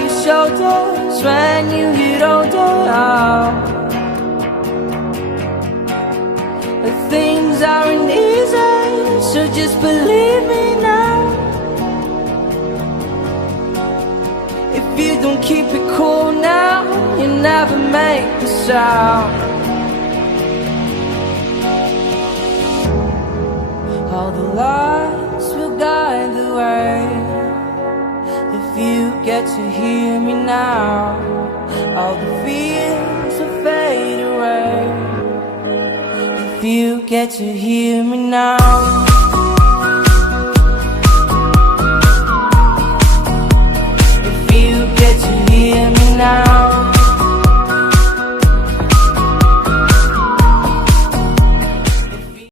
your shoulders when you get older. But things aren't easy, so just believe me now. If you don't keep it cool now, you never make the sound. All the lights will guide the way. If you get to hear me now, all the fears will fade away. If you get to hear me now.